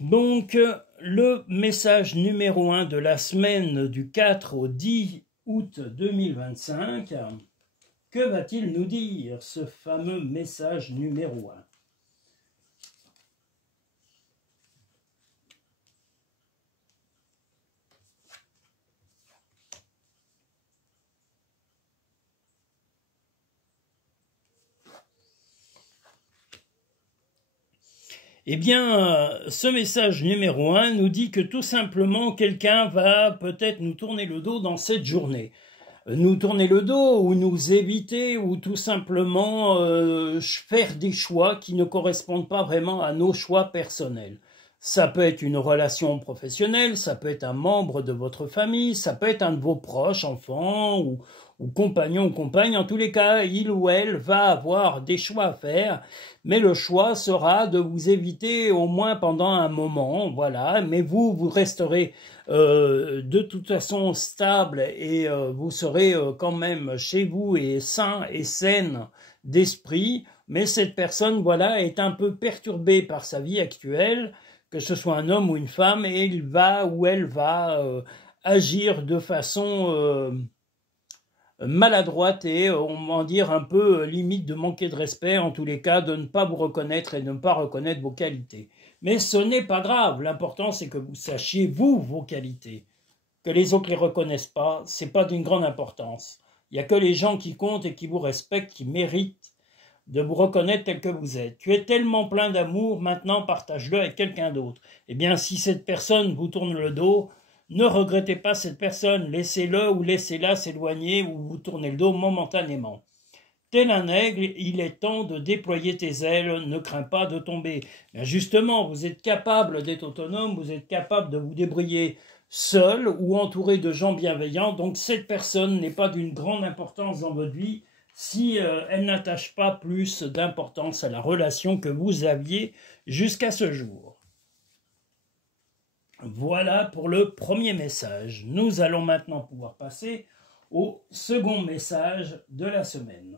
Donc, le message numéro 1 de la semaine du 4 au 10 août 2025, que va-t-il nous dire, ce fameux message numéro 1? Eh bien, ce message numéro 1 nous dit que tout simplement, quelqu'un va peut-être nous tourner le dos dans cette journée. Nous tourner le dos ou nous éviter ou tout simplement faire des choix qui ne correspondent pas vraiment à nos choix personnels. Ça peut être une relation professionnelle, ça peut être un membre de votre famille, ça peut être un de vos proches, enfants ou compagnons ou compagnes. En tous les cas, il ou elle va avoir des choix à faire, mais le choix sera de vous éviter au moins pendant un moment, voilà. Mais vous resterez de toute façon stable et vous serez quand même chez vous et sain et saine d'esprit. Mais cette personne, voilà, est un peu perturbée par sa vie actuelle, que ce soit un homme ou une femme, et il va ou elle va agir de façon maladroite et, on va dire, un peu limite de manquer de respect, en tous les cas, de ne pas vous reconnaître et de ne pas reconnaître vos qualités. Mais ce n'est pas grave, l'important c'est que vous sachiez, vous, vos qualités. Que les autres ne les reconnaissent pas, c'est pas d'une grande importance. Il n'y a que les gens qui comptent et qui vous respectent, qui méritent de vous reconnaître tel que vous êtes. Tu es tellement plein d'amour, maintenant partage-le avec quelqu'un d'autre. Eh bien, si cette personne vous tourne le dos, ne regrettez pas cette personne, laissez-le ou laissez-la s'éloigner ou vous tournez le dos momentanément. Tel un aigle, il est temps de déployer tes ailes, ne crains pas de tomber. Bien justement, vous êtes capable d'être autonome, vous êtes capable de vous débrouiller seul ou entouré de gens bienveillants, donc cette personne n'est pas d'une grande importance dans votre vie si elle n'attache pas plus d'importance à la relation que vous aviez jusqu'à ce jour. Voilà pour le premier message. Nous allons maintenant pouvoir passer au second message de la semaine.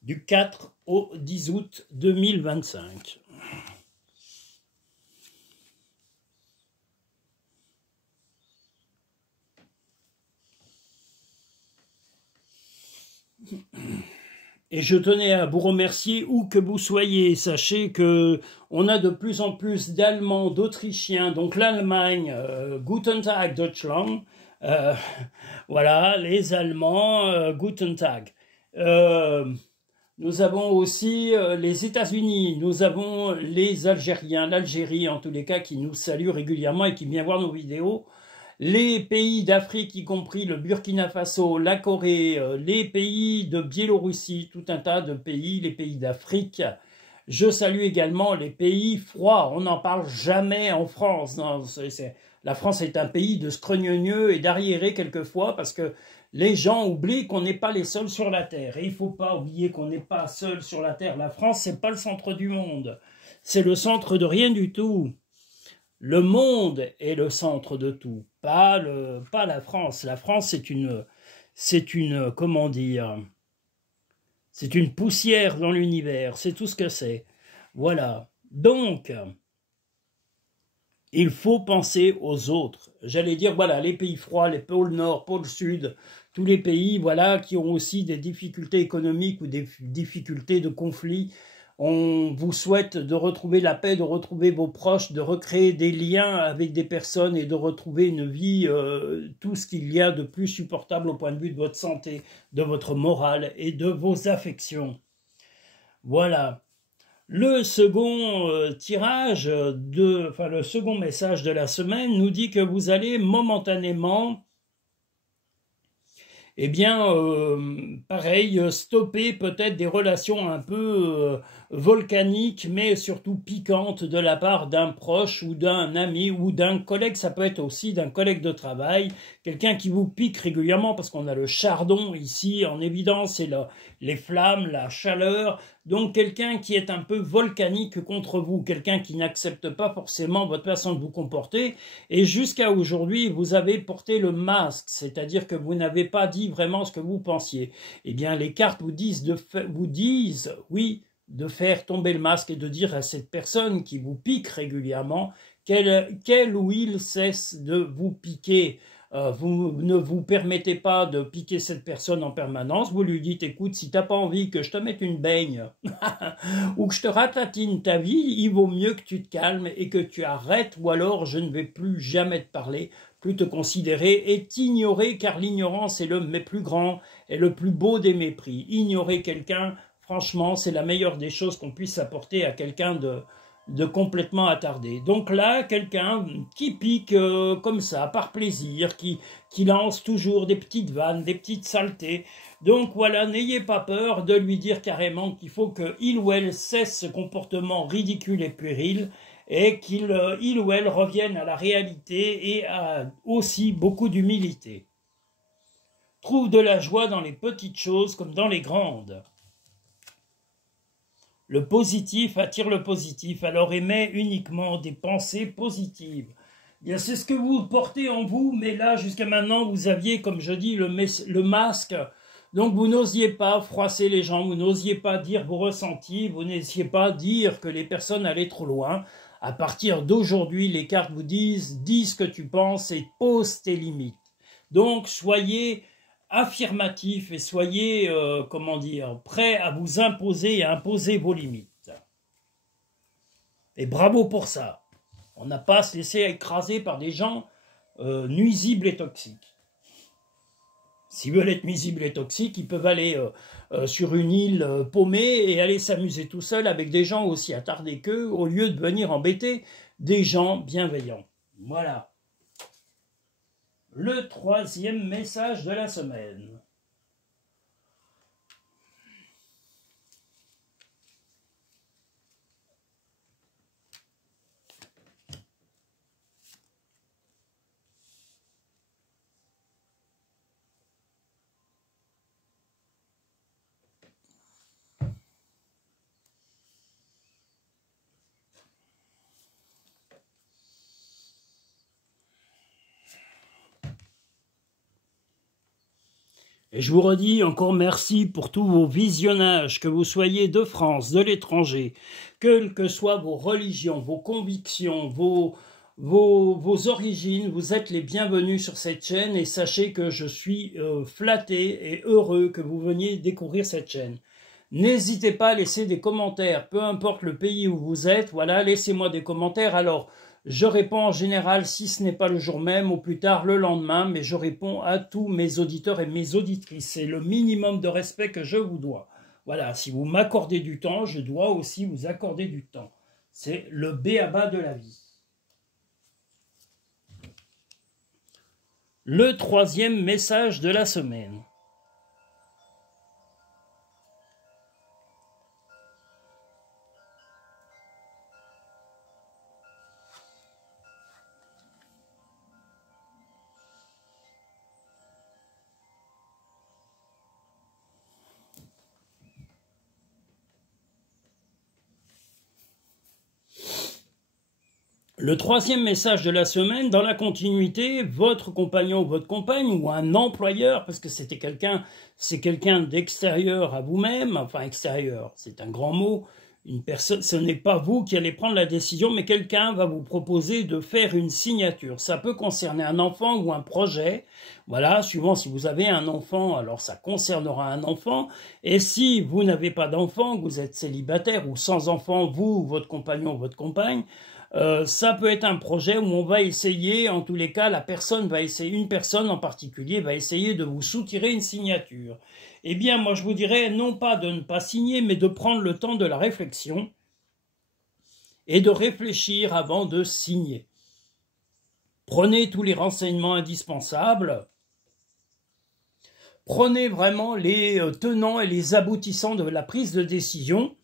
Du 4 au 10 août 2025. Et je tenais à vous remercier où que vous soyez. Sachez que on a de plus en plus d'Allemands, d'Autrichiens, donc l'Allemagne, Guten Tag Deutschland, voilà, les Allemands, Guten Tag. Nous avons aussi les États-Unis, nous avons les Algériens, l'Algérie en tous les cas, qui nous saluent régulièrement et qui viennent voir nos vidéos. Les pays d'Afrique, y compris le Burkina Faso, la Corée, les pays de Biélorussie, tout un tas de pays, les pays d'Afrique. Je salue également les pays froids. On n'en parle jamais en France. Non, la France est un pays de scrogneux et d'arriérés quelquefois parce que les gens oublient qu'on n'est pas les seuls sur la Terre. Et il ne faut pas oublier qu'on n'est pas seul sur la Terre. La France, ce n'est pas le centre du monde. C'est le centre de rien du tout. Le monde est le centre de tout, pas la France. La France, comment dire, c'est une poussière dans l'univers, c'est tout ce que c'est. Voilà. Donc, il faut penser aux autres. J'allais dire, voilà, les pays froids, les pôles nord, pôles sud, tous les pays, voilà, qui ont aussi des difficultés économiques ou des difficultés de conflit. On vous souhaite de retrouver la paix, de retrouver vos proches, de recréer des liens avec des personnes et de retrouver une vie, tout ce qu'il y a de plus supportable au point de vue de votre santé, de votre morale et de vos affections. Voilà. Le second le second message de la semaine nous dit que vous allez momentanément, eh bien, pareil, stopper peut-être des relations un peu volcaniques, mais surtout piquantes de la part d'un proche ou d'un ami ou d'un collègue. Ça peut être aussi d'un collègue de travail, quelqu'un qui vous pique régulièrement parce qu'on a le chardon ici en évidence et les flammes, la chaleur. Donc quelqu'un qui est un peu volcanique contre vous, quelqu'un qui n'accepte pas forcément votre façon de vous comporter. Et jusqu'à aujourd'hui, vous avez porté le masque, c'est-à-dire que vous n'avez pas dit vraiment ce que vous pensiez. Eh bien, les cartes vous disent, oui, de faire tomber le masque et de dire à cette personne qui vous pique régulièrement qu'elle ou il cesse de vous piquer. Vous ne vous permettez pas de piquer cette personne en permanence. Vous lui dites, écoute, si t'as pas envie que je te mette une baigne ou que je te ratatine ta vie, il vaut mieux que tu te calmes et que tu arrêtes, ou alors je ne vais plus jamais te parler, plus te considérer et t'ignorer, car l'ignorance est le plus grand et le plus beau des mépris. Ignorer quelqu'un, franchement, c'est la meilleure des choses qu'on puisse apporter à quelqu'un de complètement attardé. Donc là, quelqu'un qui pique comme ça, par plaisir, qui lance toujours des petites vannes, des petites saletés. Donc voilà, n'ayez pas peur de lui dire carrément qu'il faut qu'il ou elle cesse ce comportement ridicule et puéril et qu'il ou elle revienne à la réalité et à aussi beaucoup d'humilité. Trouve de la joie dans les petites choses comme dans les grandes. Le positif attire le positif, alors émets uniquement des pensées positives. Bien, c'est ce que vous portez en vous, mais là, jusqu'à maintenant, vous aviez, comme je dis, le masque. Donc, vous n'osiez pas froisser les gens, vous n'osiez pas dire vos ressentis, vous n'osiez pas dire que les personnes allaient trop loin. À partir d'aujourd'hui, les cartes vous disent, dis ce que tu penses et pose tes limites. Donc, soyez affirmatif et soyez, comment dire, prêt à vous imposer et à imposer vos limites. Et bravo pour ça. On n'a pas à se laisser écraser par des gens nuisibles et toxiques. S'ils veulent être nuisibles et toxiques, ils peuvent aller sur une île paumée et aller s'amuser tout seul avec des gens aussi attardés qu'eux, au lieu de venir embêter des gens bienveillants. Voilà. Le troisième message de la semaine. Et je vous redis encore merci pour tous vos visionnages, que vous soyez de France, de l'étranger, quelles que soient vos religions, vos convictions, vos origines, vous êtes les bienvenus sur cette chaîne et sachez que je suis flatté et heureux que vous veniez découvrir cette chaîne. N'hésitez pas à laisser des commentaires, peu importe le pays où vous êtes, voilà, laissez-moi des commentaires. Alors, je réponds en général, si ce n'est pas le jour même, ou plus tard le lendemain, mais je réponds à tous mes auditeurs et mes auditrices. C'est le minimum de respect que je vous dois. Voilà, si vous m'accordez du temps, je dois aussi vous accorder du temps. C'est le b.a.-ba de la vie. Le troisième message de la semaine. Le troisième message de la semaine, dans la continuité, votre compagnon ou votre compagne ou un employeur, parce que c'est quelqu'un d'extérieur à vous-même, enfin extérieur, c'est un grand mot, une personne, ce n'est pas vous qui allez prendre la décision, mais quelqu'un va vous proposer de faire une signature. Ça peut concerner un enfant ou un projet. Voilà, suivant si vous avez un enfant, alors ça concernera un enfant. Et si vous n'avez pas d'enfant, que vous êtes célibataire ou sans enfant, vous, votre compagnon ou votre compagne, ça peut être un projet où on va essayer, en tous les cas, une personne en particulier va essayer de vous soutirer une signature. Eh bien, moi je vous dirais non pas de ne pas signer, mais de prendre le temps de la réflexion et de réfléchir avant de signer. Prenez tous les renseignements indispensables, prenez vraiment les tenants et les aboutissants de la prise de décision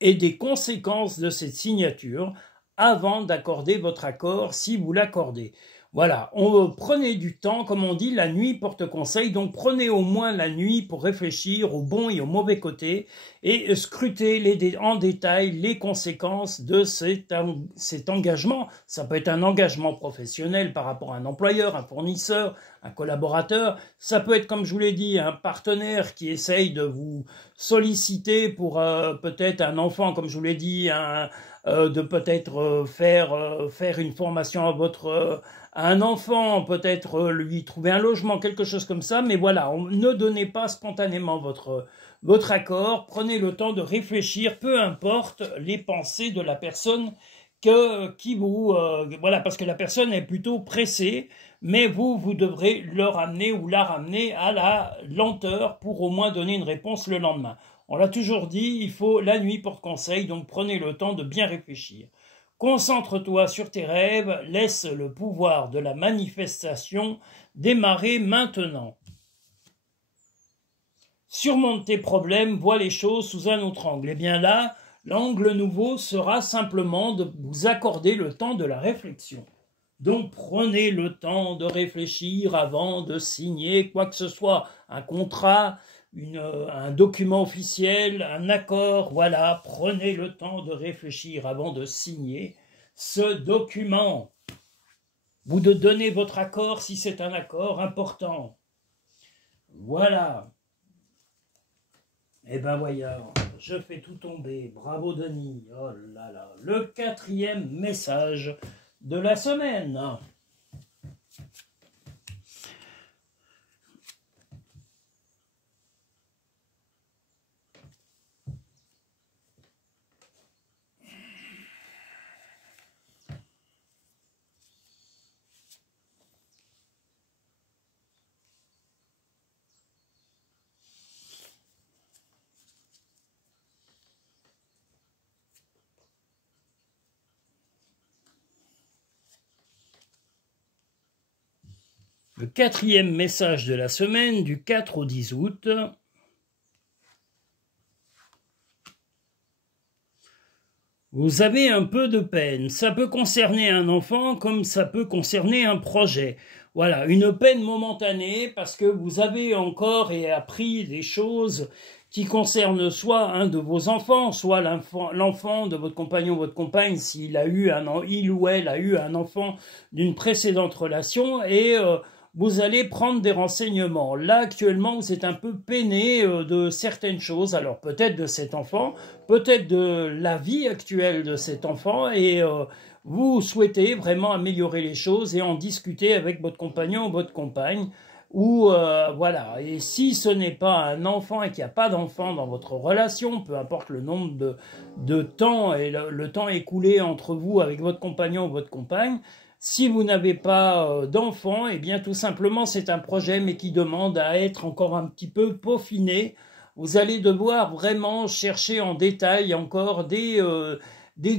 et des conséquences de cette signature avant d'accorder votre accord, si vous l'accordez. Voilà, prenez du temps, comme on dit, la nuit porte conseil, donc prenez au moins la nuit pour réfléchir au bon et au mauvais côté et scrutez en détail les conséquences de cet engagement. Ça peut être un engagement professionnel par rapport à un employeur, un fournisseur, un collaborateur. Ça peut être, comme je vous l'ai dit, un partenaire qui essaye de vous solliciter pour peut-être un enfant, comme je vous l'ai dit, de peut-être faire une formation à un enfant, peut-être lui trouver un logement, quelque chose comme ça. Mais voilà, ne donnez pas spontanément votre accord. Prenez le temps de réfléchir, peu importe les pensées de la personne voilà, parce que la personne est plutôt pressée, mais vous devrez le ramener ou la ramener à la lenteur pour au moins donner une réponse le lendemain. On l'a toujours dit, il faut la nuit porte conseil, donc prenez le temps de bien réfléchir. Concentre-toi sur tes rêves, laisse le pouvoir de la manifestation démarrer maintenant. Surmonte tes problèmes, vois les choses sous un autre angle. Et bien là, l'angle nouveau sera simplement de vous accorder le temps de la réflexion. Donc prenez le temps de réfléchir avant de signer quoi que ce soit, un contrat, un document officiel, un accord, voilà, prenez le temps de réfléchir avant de signer ce document. Vous de donner votre accord si c'est un accord important. Voilà. Eh ben voyons, je fais tout tomber. Bravo Denis. Oh là là. Le 4e message de la semaine. Le 4e message de la semaine du 4 au 10 août. Vous avez un peu de peine. Ça peut concerner un enfant comme ça peut concerner un projet. Voilà, une peine momentanée parce que vous avez encore appris des choses qui concernent soit un de vos enfants, soit l'enfant de votre compagnon ou votre compagne, il ou elle a eu un enfant d'une précédente relation, et vous allez prendre des renseignements. Là, actuellement, vous êtes un peu peiné de certaines choses, alors peut-être de cet enfant, peut-être de la vie actuelle de cet enfant, et vous souhaitez vraiment améliorer les choses et en discuter avec votre compagnon ou votre compagne, ou voilà. Et si ce n'est pas un enfant et qu'il n'y a pas d'enfant dans votre relation, peu importe le nombre de temps et le temps écoulé entre vous avec votre compagnon ou votre compagne, si vous n'avez pas d'enfant, eh bien tout simplement c'est un projet mais qui demande à être encore un petit peu peaufiné. Vous allez devoir vraiment chercher en détail encore des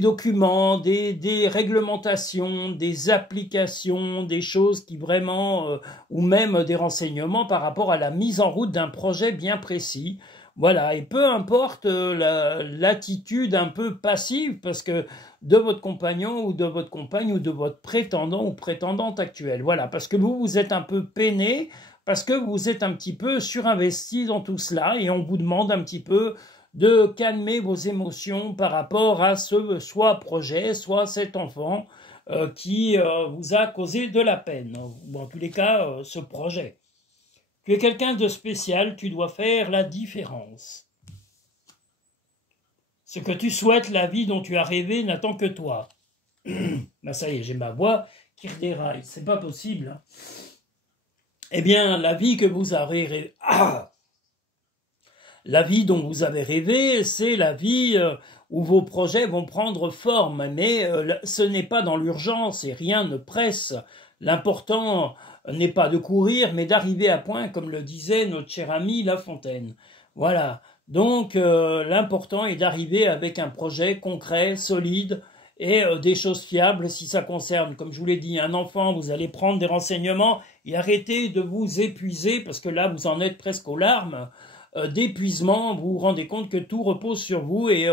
documents, des réglementations, des applications, des choses qui vraiment, ou même des renseignements par rapport à la mise en route d'un projet bien précis. Voilà, et peu importe l'attitude un peu passive, parce que de votre compagnon ou de votre compagne ou de votre prétendant ou prétendante actuelle. Voilà, parce que vous êtes un peu peiné, parce que vous êtes un petit peu surinvesti dans tout cela, et on vous demande un petit peu de calmer vos émotions par rapport à ce soit projet, soit cet enfant qui vous a causé de la peine, ou en tous les cas ce projet. Tu es quelqu'un de spécial, tu dois faire la différence. Ce que tu souhaites, la vie dont tu as rêvé, n'attend que toi. Ben ça y est, j'ai ma voix qui redéraille, c'est pas possible. Hein. Eh bien, la vie que vous avez rêvé... La vie dont vous avez rêvé, c'est la vie où vos projets vont prendre forme, mais ce n'est pas dans l'urgence et rien ne presse. L'important n'est pas de courir, mais d'arriver à point, comme le disait notre cher ami La Fontaine. Voilà, donc l'important est d'arriver avec un projet concret, solide, et des choses fiables si ça concerne, comme je vous l'ai dit, un enfant, vous allez prendre des renseignements et arrêtez de vous épuiser, parce que là, vous en êtes presque aux larmes, d'épuisement, vous vous rendez compte que tout repose sur vous, et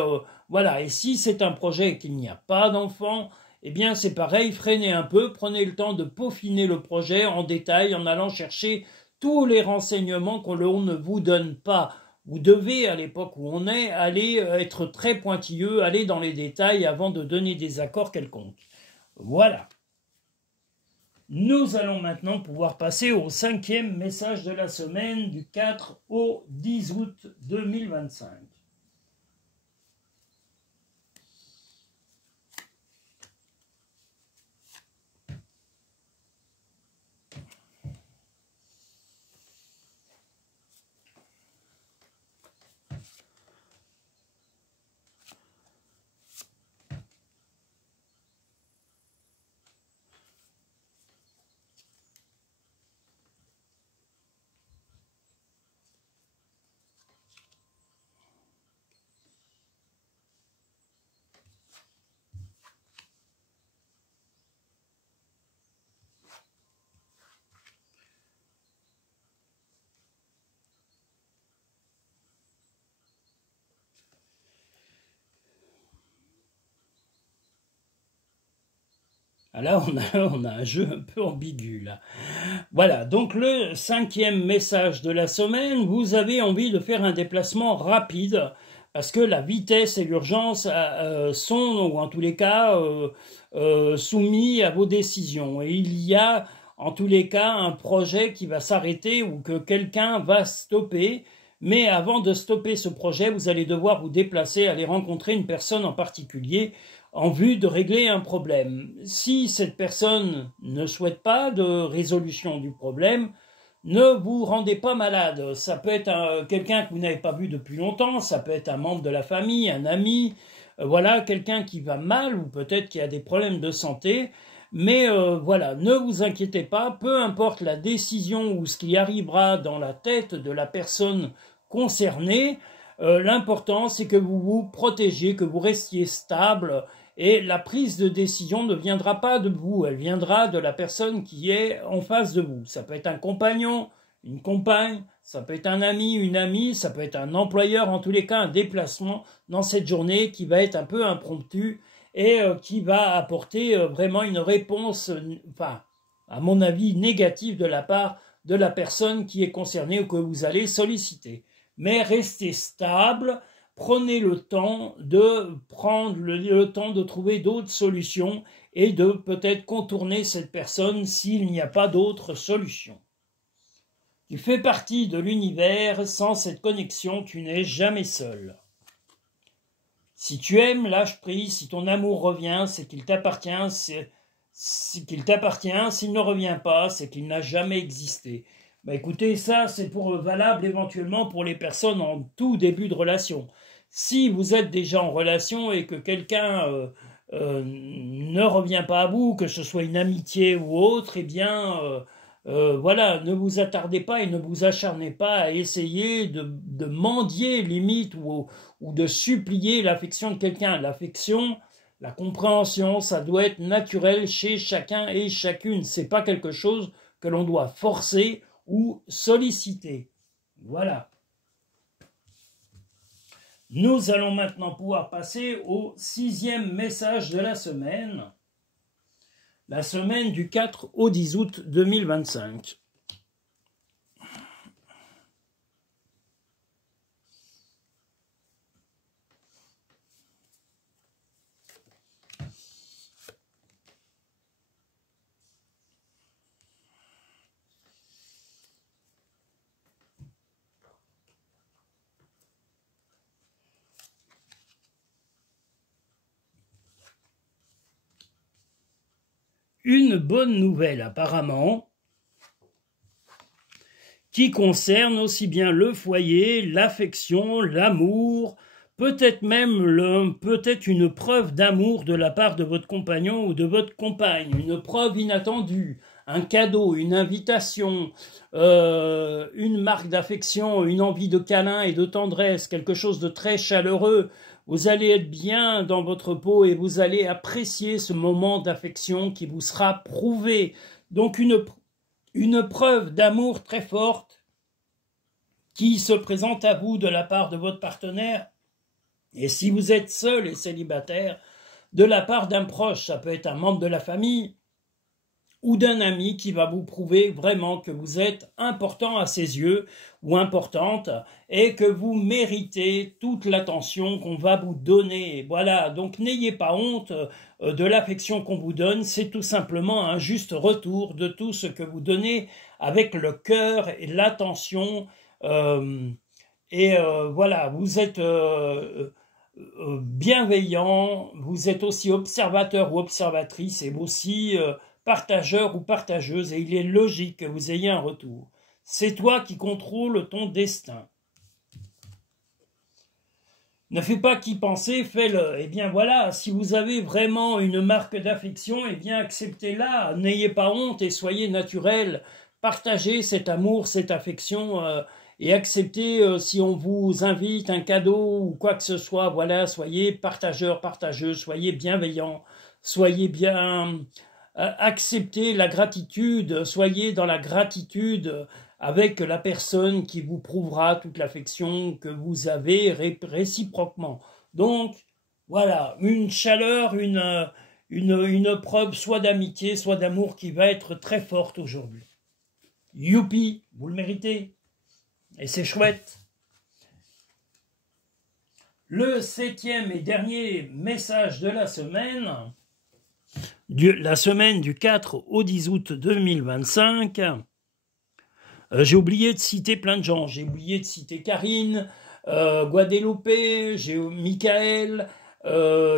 voilà, et si c'est un projet et qu'il n'y a pas d'enfant, eh bien c'est pareil, freinez un peu, prenez le temps de peaufiner le projet en détail, en allant chercher tous les renseignements que l'on ne vous donne pas. Vous devez, à l'époque où on est, aller être très pointilleux, aller dans les détails avant de donner des accords quelconques. Voilà. Nous allons maintenant pouvoir passer au 5e message de la semaine du 4 au 10 août 2025. Ah là, on a un jeu un peu ambigu, là. Voilà, donc le 5e message de la semaine, vous avez envie de faire un déplacement rapide, parce que la vitesse et l'urgence sont, ou en tous les cas, soumis à vos décisions. Et il y a, en tous les cas, un projet qui va s'arrêter ou que quelqu'un va stopper. Mais avant de stopper ce projet, vous allez devoir vous déplacer, aller rencontrer une personne en particulier en vue de régler un problème. Si cette personne ne souhaite pas de résolution du problème, ne vous rendez pas malade. Ça peut être quelqu'un que vous n'avez pas vu depuis longtemps, ça peut être un membre de la famille, un ami, voilà, quelqu'un qui va mal ou peut-être qui a des problèmes de santé. Mais voilà, ne vous inquiétez pas, peu importe la décision ou ce qui arrivera dans la tête de la personne concernée, l'important c'est que vous vous protégiez, que vous restiez stable. Et la prise de décision ne viendra pas de vous, elle viendra de la personne qui est en face de vous. Ça peut être un compagnon, une compagne, ça peut être un ami, une amie, ça peut être un employeur, en tous les cas un déplacement dans cette journée qui va être un peu impromptu et qui va apporter vraiment une réponse, enfin, à mon avis, négative de la part de la personne qui est concernée ou que vous allez solliciter. Mais restez stable. Prenez le temps de prendre le temps de trouver d'autres solutions et de peut-être contourner cette personne s'il n'y a pas d'autre solution. Tu fais partie de l'univers, sans cette connexion, tu n'es jamais seul. Si tu aimes, lâche prise, si ton amour revient, c'est qu'il t'appartient, s'il ne revient pas, c'est qu'il n'a jamais existé. Bah écoutez, ça c'est valable éventuellement pour les personnes en tout début de relation. Si vous êtes déjà en relation et que quelqu'un ne revient pas à vous, que ce soit une amitié ou autre, eh bien voilà, ne vous attardez pas et ne vous acharnez pas à essayer de mendier limite ou de supplier l'affection de quelqu'un. L'affection, la compréhension, ça doit être naturel chez chacun et chacune. C'est pas quelque chose que l'on doit forcer ou solliciter. Voilà. Nous allons maintenant pouvoir passer au 6e message de la semaine du 4 au 10 août 2025. Une bonne nouvelle apparemment, qui concerne aussi bien le foyer, l'affection, l'amour, peut-être même peut-être une preuve d'amour de la part de votre compagnon ou de votre compagne, une preuve inattendue, un cadeau, une invitation, une marque d'affection, une envie de câlin et de tendresse, quelque chose de très chaleureux. Vous allez être bien dans votre peau et vous allez apprécier ce moment d'affection qui vous sera prouvé. Donc une preuve d'amour très forte qui se présente à vous de la part de votre partenaire. Et si vous êtes seul et célibataire, de la part d'un proche, ça peut être un membre de la famille, ou d'un ami qui va vous prouver vraiment que vous êtes important à ses yeux ou importante et que vous méritez toute l'attention qu'on va vous donner. Voilà, donc n'ayez pas honte de l'affection qu'on vous donne, c'est tout simplement un juste retour de tout ce que vous donnez avec le cœur et l'attention. Voilà, vous êtes bienveillant, vous êtes aussi observateur ou observatrice et aussi partageur ou partageuse, et il est logique que vous ayez un retour. C'est toi qui contrôles ton destin. Ne fais pas qu'y penser, fais-le. Eh bien voilà, si vous avez vraiment une marque d'affection, eh bien acceptez-la, n'ayez pas honte et soyez naturel. Partagez cet amour, cette affection et acceptez si on vous invite un cadeau ou quoi que ce soit. Voilà, soyez partageur, partageuse, soyez bienveillant, soyez bien... acceptez la gratitude, soyez dans la gratitude avec la personne qui vous prouvera toute l'affection que vous avez réciproquement. Donc, voilà, une chaleur, une preuve soit d'amitié, soit d'amour qui va être très forte aujourd'hui. Youpi, vous le méritez. Et c'est chouette. Le 7e et dernier message de la semaine du 4 au 10 août 2025, j'ai oublié de citer plein de gens. J'ai oublié de citer Karine, Guadeloupe, Michael,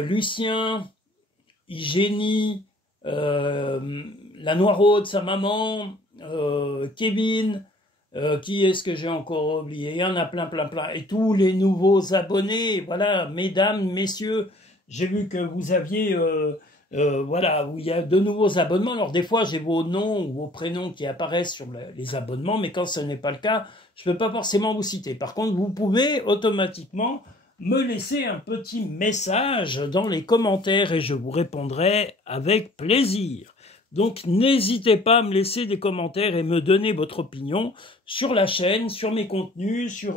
Lucien, Igénie, la Noiraude, sa maman, Kevin, qui est-ce que j'ai encore oublié? Il y en a plein. Et tous les nouveaux abonnés, voilà, mesdames, messieurs, j'ai vu que vous aviez... voilà, où il y a de nouveaux abonnements. Alors des fois, j'ai vos noms ou vos prénoms qui apparaissent sur les abonnements, mais quand ce n'est pas le cas, je ne peux pas forcément vous citer. Par contre, vous pouvez automatiquement me laisser un petit message dans les commentaires et je vous répondrai avec plaisir. Donc n'hésitez pas à me laisser des commentaires et me donner votre opinion sur la chaîne, sur mes contenus, sur...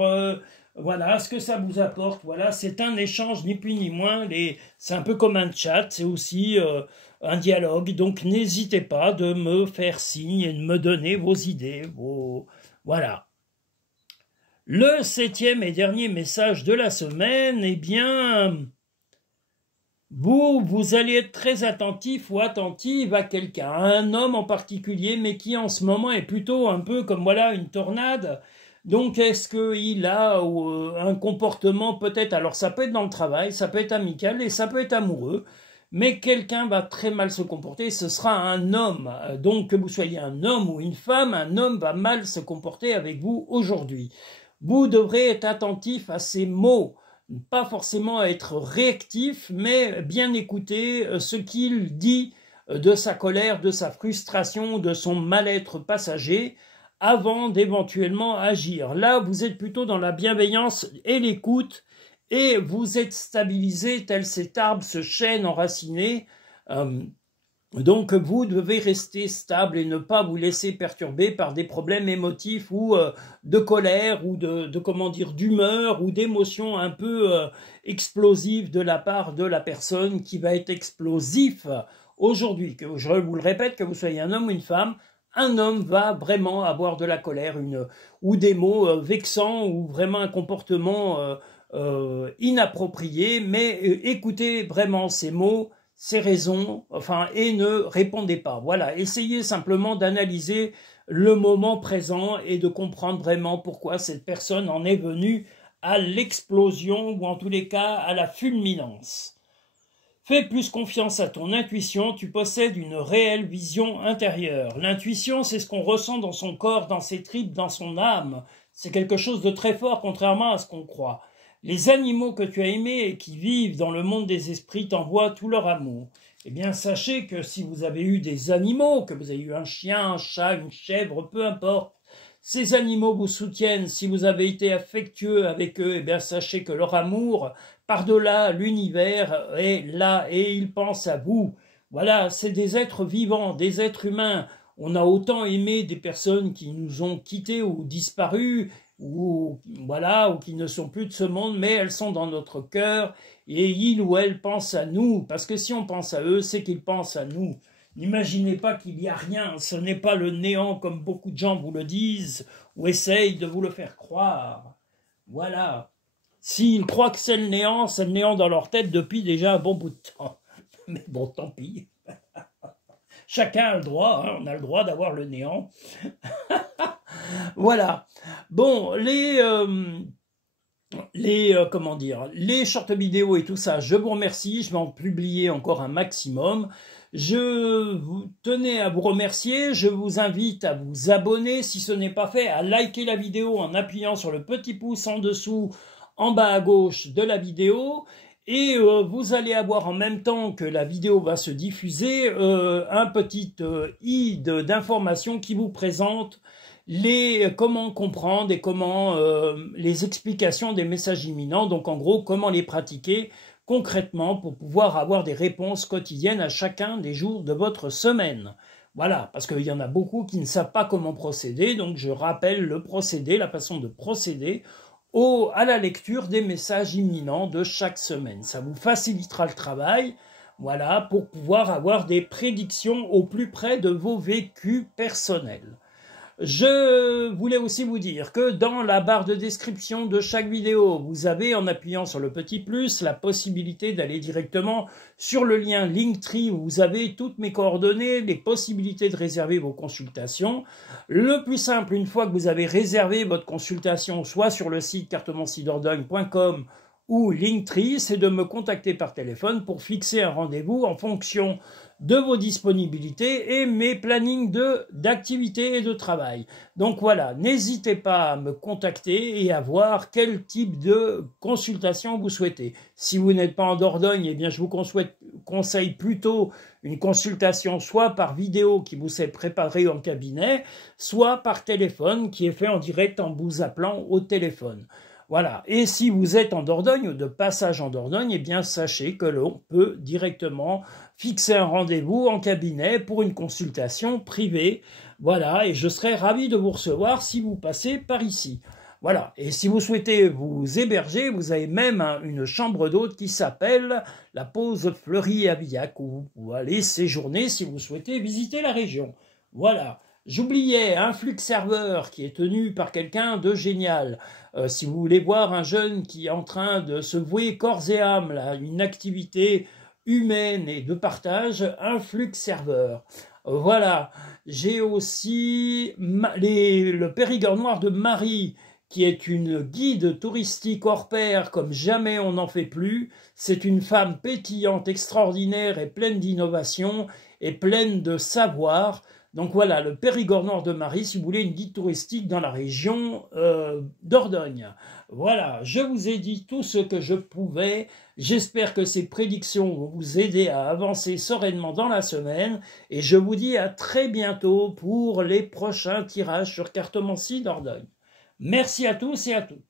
voilà, ce que ça vous apporte, voilà, c'est un échange, ni plus ni moins, c'est un peu comme un chat, c'est aussi un dialogue, donc n'hésitez pas de me faire signe et de me donner vos idées, voilà. Le 7e et dernier message de la semaine, eh bien, vous allez être très attentif ou attentive à quelqu'un, à un homme en particulier, mais qui en ce moment est plutôt un peu comme, voilà, une tornade. Donc, est-ce qu'il a un comportement peut-être, alors ça peut être dans le travail, ça peut être amical et ça peut être amoureux, mais quelqu'un va très mal se comporter, ce sera un homme. Donc, que vous soyez un homme ou une femme, un homme va mal se comporter avec vous aujourd'hui. Vous devrez être attentif à ces mots, pas forcément être réactif, mais bien écouter ce qu'il dit de sa colère, de sa frustration, de son mal-être passager, avant d'éventuellement agir. Là, vous êtes plutôt dans la bienveillance et l'écoute, et vous êtes stabilisé tel cet arbre, ce chêne enraciné. Donc, vous devez rester stable et ne pas vous laisser perturber par des problèmes émotifs ou de colère ou comment dire, d'humeur ou d'émotions un peu explosives de la part de la personne qui va être explosif aujourd'hui. Que je vous le répète, que vous soyez un homme ou une femme, un homme va vraiment avoir de la colère ou des mots vexants ou vraiment un comportement inapproprié, mais écoutez vraiment ces mots, ces raisons, enfin, et ne répondez pas. Voilà, essayez simplement d'analyser le moment présent et de comprendre vraiment pourquoi cette personne en est venue à l'explosion ou en tous les cas à la fulminance. Fais plus confiance à ton intuition, tu possèdes une réelle vision intérieure. L'intuition, c'est ce qu'on ressent dans son corps, dans ses tripes, dans son âme. C'est quelque chose de très fort, contrairement à ce qu'on croit. Les animaux que tu as aimés et qui vivent dans le monde des esprits t'envoient tout leur amour. Eh bien, sachez que si vous avez eu des animaux, que vous avez eu un chien, un chat, une chèvre, peu importe, ces animaux vous soutiennent. Si vous avez été affectueux avec eux, eh bien, sachez que leur amour, par-delà l'univers, est là et ils pensent à vous. Voilà, c'est des êtres vivants, des êtres humains. On a autant aimé des personnes qui nous ont quittés ou disparus, ou voilà, ou qui ne sont plus de ce monde, mais elles sont dans notre cœur et ils ou elles pensent à nous, parce que si on pense à eux, c'est qu'ils pensent à nous. N'imaginez pas qu'il n'y a rien, ce n'est pas le néant comme beaucoup de gens vous le disent ou essayent de vous le faire croire. Voilà. S'ils croient que c'est le néant dans leur tête depuis déjà un bon bout de temps. Mais bon, tant pis. Chacun a le droit, hein, on a le droit d'avoir le néant. Voilà. Bon, comment dire, les shorts vidéo et tout ça, je vous remercie, je vais en publier encore un maximum. Je vous tenais à vous remercier, je vous invite à vous abonner si ce n'est pas fait, à liker la vidéo en appuyant sur le petit pouce en dessous, en bas à gauche de la vidéo. Et vous allez avoir en même temps que la vidéo va se diffuser un petit i d'information qui vous présente comment comprendre et comment les explications des messages imminents, donc en gros comment les pratiquer concrètement pour pouvoir avoir des réponses quotidiennes à chacun des jours de votre semaine. Voilà, parce qu'il y en a beaucoup qui ne savent pas comment procéder, donc je rappelle le procédé, la façon de procéder à la lecture des messages imminents de chaque semaine. Ça vous facilitera le travail, voilà, pour pouvoir avoir des prédictions au plus près de vos vécus personnels. Je voulais aussi vous dire que dans la barre de description de chaque vidéo, vous avez, en appuyant sur le petit plus, la possibilité d'aller directement sur le lien Linktree où vous avez toutes mes coordonnées, les possibilités de réserver vos consultations. Le plus simple, une fois que vous avez réservé votre consultation, soit sur le site cartomancydordogne.com ou Linktree, c'est de me contacter par téléphone pour fixer un rendez-vous en fonction de vos disponibilités et mes plannings d'activité et de travail. Donc voilà, n'hésitez pas à me contacter et à voir quel type de consultation vous souhaitez. Si vous n'êtes pas en Dordogne, eh bien je vous conseille plutôt une consultation soit par vidéo qui vous est préparée en cabinet, soit par téléphone qui est fait en direct en vous appelant au téléphone. Voilà, et si vous êtes en Dordogne ou de passage en Dordogne, eh bien sachez que l'on peut directement fixer un rendez-vous en cabinet pour une consultation privée. Voilà, et je serai ravi de vous recevoir si vous passez par ici. Voilà, et si vous souhaitez vous héberger, vous avez même une chambre d'hôte qui s'appelle la Pause Fleury à Villac, où vous pouvez aller séjourner si vous souhaitez visiter la région. Voilà. J'oubliais un flux serveur qui est tenu par quelqu'un de génial. Si vous voulez voir un jeune qui est en train de se vouer corps et âme à une activité humaine et de partage, un flux serveur. Voilà. J'ai aussi le Périgord noir de Marie, qui est une guide touristique hors pair comme jamais on n'en fait plus. C'est une femme pétillante, extraordinaire et pleine d'innovation et pleine de savoir. Donc voilà, le Périgord nord de Marie, si vous voulez une guide touristique dans la région d'Ordogne. Voilà, je vous ai dit tout ce que je pouvais. J'espère que ces prédictions vont vous aider à avancer sereinement dans la semaine. Et je vous dis à très bientôt pour les prochains tirages sur Cartomancie d'Ordogne. Merci à tous et à toutes.